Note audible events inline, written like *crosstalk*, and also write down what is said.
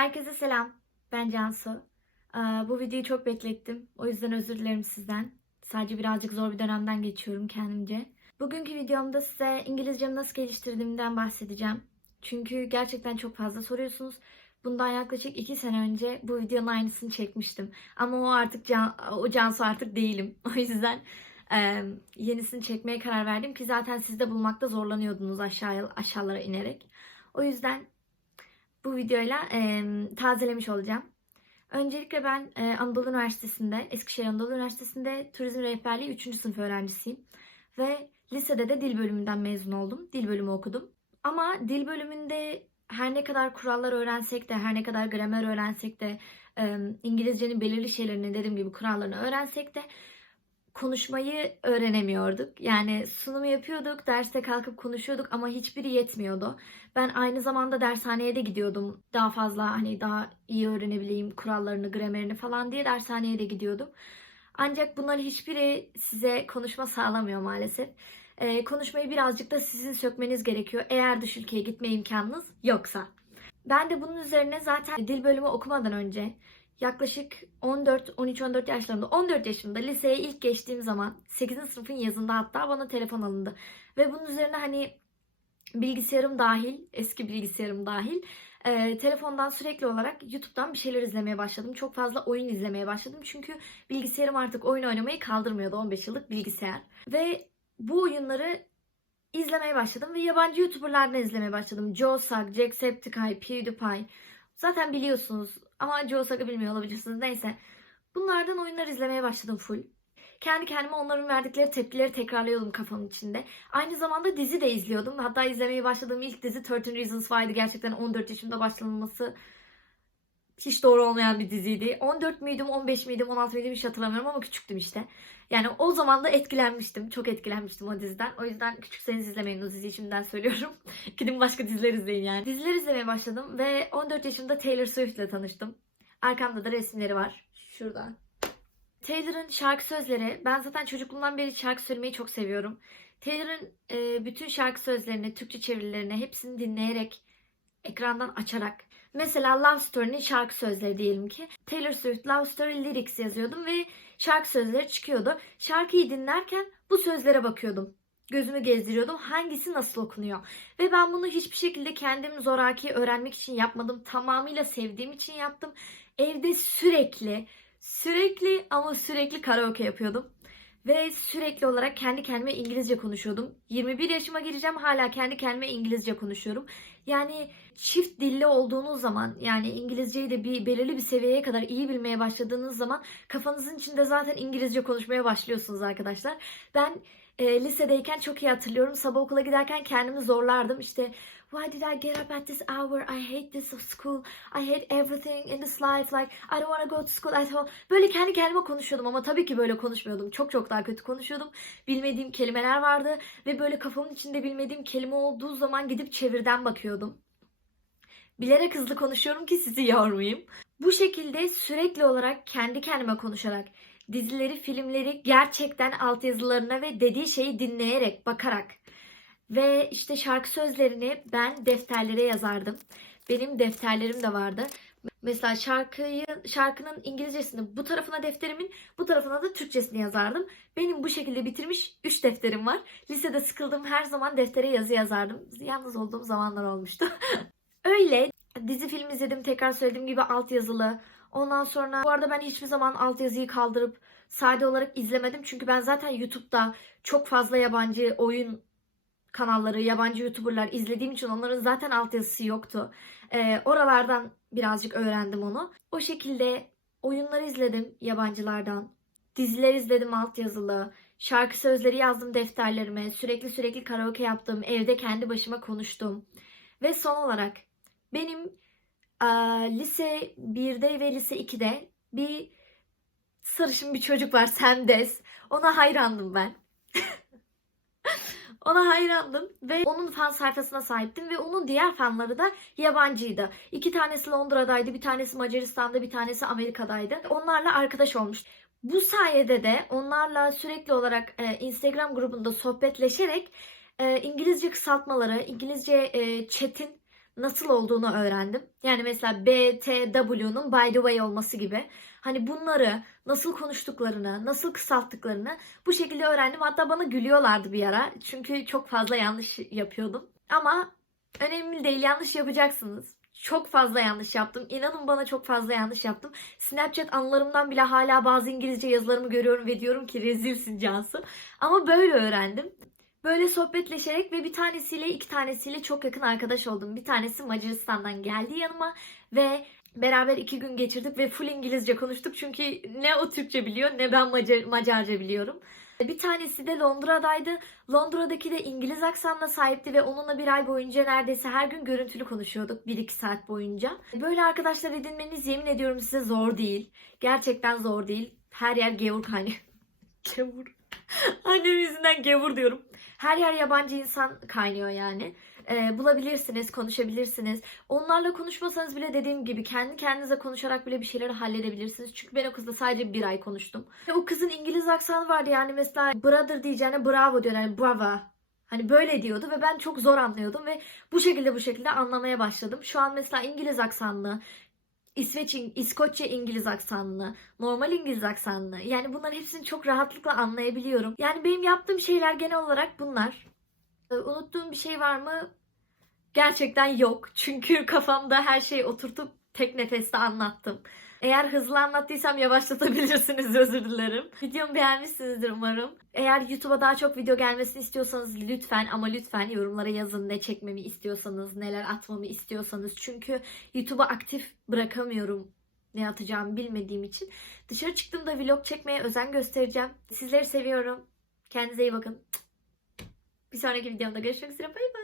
Herkese selam. Ben Cansu. Ee, Bu videoyu çok beklettim. O yüzden özür dilerim sizden. Sadece birazcık zor bir dönemden geçiyorum kendimce. Bugünkü videomda size İngilizcemi nasıl geliştirdiğimden bahsedeceğim. Çünkü gerçekten çok fazla soruyorsunuz. Bundan yaklaşık iki sene önce bu videonun aynısını çekmiştim. Ama o artık can, o Cansu artık değilim. *laughs* O yüzden yenisini çekmeye karar verdim ki zaten siz de bulmakta zorlanıyordunuz aşağıya aşağılara inerek. O yüzden bu videoyla e, tazelemiş olacağım. Öncelikle ben e, Anadolu Üniversitesi'nde, Eskişehir Anadolu Üniversitesi'nde turizm rehberliği 3. sınıf öğrencisiyim. Ve lisede de dil bölümünden mezun oldum. Dil bölümü okudum. Ama dil bölümünde her ne kadar kurallar öğrensek de, her ne kadar gramer öğrensek de, e, İngilizcenin belirli şeylerini dediğim gibi kurallarını öğrensek de konuşmayı öğrenemiyorduk. Yani sunumu yapıyorduk, derste kalkıp konuşuyorduk ama hiçbiri yetmiyordu. Ben aynı zamanda dershaneye de gidiyordum. Daha fazla hani daha iyi öğrenebileyim kurallarını, gramerini falan diye dershaneye de gidiyordum. Ancak bunların hiçbiri size konuşma sağlamıyor maalesef. Ee, konuşmayı birazcık da sizin sökmeniz gerekiyor eğer dış ülkeye gitme imkanınız yoksa. Ben de bunun üzerine zaten dil bölümü okumadan önce yaklaşık 14 13-14 yaşlarında 14 yaşımda liseye ilk geçtiğim zaman 8. sınıfın yazında hatta bana telefon alındı. Ve bunun üzerine hani bilgisayarım dahil, eski bilgisayarım dahil e, telefondan sürekli olarak YouTube'dan bir şeyler izlemeye başladım. Çok fazla oyun izlemeye başladım. Çünkü bilgisayarım artık oyun oynamayı kaldırmıyordu 15 yıllık bilgisayar. Ve bu oyunları izlemeye başladım ve yabancı YouTuber'lardan izlemeye başladım. Joe Sugg, Jacksepticeye, PewDiePie. Zaten biliyorsunuz ama Joe Sugg'ı bilmiyor olabilirsiniz. Neyse. Bunlardan oyunlar izlemeye başladım full. Kendi kendime onların verdikleri tepkileri tekrarlıyordum kafamın içinde. Aynı zamanda dizi de izliyordum. Hatta izlemeye başladığım ilk dizi 13 Reasons Why'dı. Gerçekten 14 yaşımda başlanılması hiç doğru olmayan bir diziydi. 14 müydüm, 15 miydim, 16 mıydım hiç hatırlamıyorum ama küçüktüm işte. Yani o zaman da etkilenmiştim. Çok etkilenmiştim o diziden. O yüzden küçükseniz izlemeyin o diziyi şimdiden söylüyorum. *laughs* Gidin başka diziler izleyin yani. Diziler izlemeye başladım ve 14 yaşımda Taylor Swift ile tanıştım. Arkamda da resimleri var. Şurada. Taylor'ın şarkı sözleri, ben zaten çocukluğumdan beri şarkı söylemeyi çok seviyorum. Taylor'ın e, bütün şarkı sözlerini, Türkçe çevirilerini hepsini dinleyerek, ekrandan açarak. Mesela Love Story'nin şarkı sözleri diyelim ki. Taylor Swift Love Story Lyrics yazıyordum ve şarkı sözleri çıkıyordu. Şarkıyı dinlerken bu sözlere bakıyordum. Gözümü gezdiriyordum. Hangisi nasıl okunuyor? Ve ben bunu hiçbir şekilde kendim zoraki öğrenmek için yapmadım. Tamamıyla sevdiğim için yaptım. Evde sürekli Sürekli ama sürekli karaoke yapıyordum. Ve sürekli olarak kendi kendime İngilizce konuşuyordum. 21 yaşıma gireceğim hala kendi kendime İngilizce konuşuyorum. Yani çift dilli olduğunuz zaman yani İngilizceyi de bir belirli bir seviyeye kadar iyi bilmeye başladığınız zaman kafanızın içinde zaten İngilizce konuşmaya başlıyorsunuz arkadaşlar. Ben e, lisedeyken çok iyi hatırlıyorum. Sabah okula giderken kendimi zorlardım. İşte Why did I get up at this hour? I hate this school. I hate everything in this life. Like I don't want to go to school at all. Böyle kendi kendime konuşuyordum ama tabii ki böyle konuşmuyordum. Çok çok daha kötü konuşuyordum. Bilmediğim kelimeler vardı ve böyle kafamın içinde bilmediğim kelime olduğu zaman gidip çevirden bakıyordum. Bilerek hızlı konuşuyorum ki sizi yormayayım. Bu şekilde sürekli olarak kendi kendime konuşarak dizileri, filmleri gerçekten altyazılarına ve dediği şeyi dinleyerek, bakarak ve işte şarkı sözlerini ben defterlere yazardım. Benim defterlerim de vardı. Mesela şarkıyı şarkının İngilizcesini bu tarafına defterimin, bu tarafına da Türkçesini yazardım. Benim bu şekilde bitirmiş 3 defterim var. Lisede sıkıldığım her zaman deftere yazı yazardım. Yalnız olduğum zamanlar olmuştu. *laughs* Öyle dizi film izledim tekrar söylediğim gibi altyazılı. Ondan sonra bu arada ben hiçbir zaman altyazıyı kaldırıp sade olarak izlemedim. Çünkü ben zaten YouTube'da çok fazla yabancı oyun kanalları, yabancı YouTuber'lar izlediğim için onların zaten altyazısı yoktu. Ee, oralardan birazcık öğrendim onu. O şekilde oyunlar izledim yabancılardan. Diziler izledim altyazılı. Şarkı sözleri yazdım defterlerime. Sürekli sürekli karaoke yaptım. Evde kendi başıma konuştum. Ve son olarak benim aa, lise 1'de ve lise 2'de bir sarışın bir çocuk var Semdes. Ona hayrandım ben. *laughs* Ona hayrandım ve onun fan sayfasına sahiptim ve onun diğer fanları da yabancıydı. İki tanesi Londra'daydı, bir tanesi Macaristan'da, bir tanesi Amerika'daydı. Onlarla arkadaş olmuş. Bu sayede de onlarla sürekli olarak e, Instagram grubunda sohbetleşerek e, İngilizce kısaltmaları, İngilizce e, chat'in nasıl olduğunu öğrendim. Yani mesela BTW'nun by the way olması gibi. Hani bunları nasıl konuştuklarını, nasıl kısalttıklarını bu şekilde öğrendim. Hatta bana gülüyorlardı bir ara. Çünkü çok fazla yanlış yapıyordum. Ama önemli değil yanlış yapacaksınız. Çok fazla yanlış yaptım. İnanın bana çok fazla yanlış yaptım. Snapchat anılarımdan bile hala bazı İngilizce yazılarımı görüyorum ve diyorum ki rezilsin Cansu. Ama böyle öğrendim. Böyle sohbetleşerek ve bir tanesiyle iki tanesiyle çok yakın arkadaş oldum. Bir tanesi Macaristan'dan geldi yanıma ve beraber iki gün geçirdik ve full İngilizce konuştuk. Çünkü ne o Türkçe biliyor ne ben Macar, Macarca biliyorum. Bir tanesi de Londra'daydı. Londra'daki de İngiliz aksanına sahipti ve onunla bir ay boyunca neredeyse her gün görüntülü konuşuyorduk. 1-2 saat boyunca. Böyle arkadaşlar edinmeniz yemin ediyorum size zor değil. Gerçekten zor değil. Her yer gevur kaynıyor. *laughs* gevur. Annem yüzünden gevur diyorum. Her yer yabancı insan kaynıyor yani. Ee, bulabilirsiniz, konuşabilirsiniz. Onlarla konuşmasanız bile dediğim gibi kendi kendinize konuşarak bile bir şeyleri halledebilirsiniz. Çünkü ben o kızla sadece bir ay konuştum. Ve o kızın İngiliz aksanı vardı yani mesela brother diyeceğine bravo diyor yani bravo. Hani böyle diyordu ve ben çok zor anlıyordum ve bu şekilde bu şekilde anlamaya başladım. Şu an mesela İngiliz aksanlı, İsveç, İskoçya İngiliz aksanlı, normal İngiliz aksanlı. Yani bunların hepsini çok rahatlıkla anlayabiliyorum. Yani benim yaptığım şeyler genel olarak bunlar. Ee, Unuttuğum bir şey var mı? Gerçekten yok. *laughs* Çünkü kafamda her şeyi oturtup tek nefeste anlattım. Eğer hızlı anlattıysam yavaşlatabilirsiniz *laughs* özür dilerim. Videomu beğenmişsinizdir umarım. Eğer YouTube'a daha çok video gelmesini istiyorsanız lütfen ama lütfen yorumlara yazın ne çekmemi istiyorsanız, neler atmamı istiyorsanız. Çünkü YouTube'a aktif bırakamıyorum ne atacağımı bilmediğim için. Dışarı çıktığımda vlog çekmeye özen göstereceğim. Sizleri seviyorum. Kendinize iyi bakın. Bir sonraki videomda görüşmek üzere. Bay bay.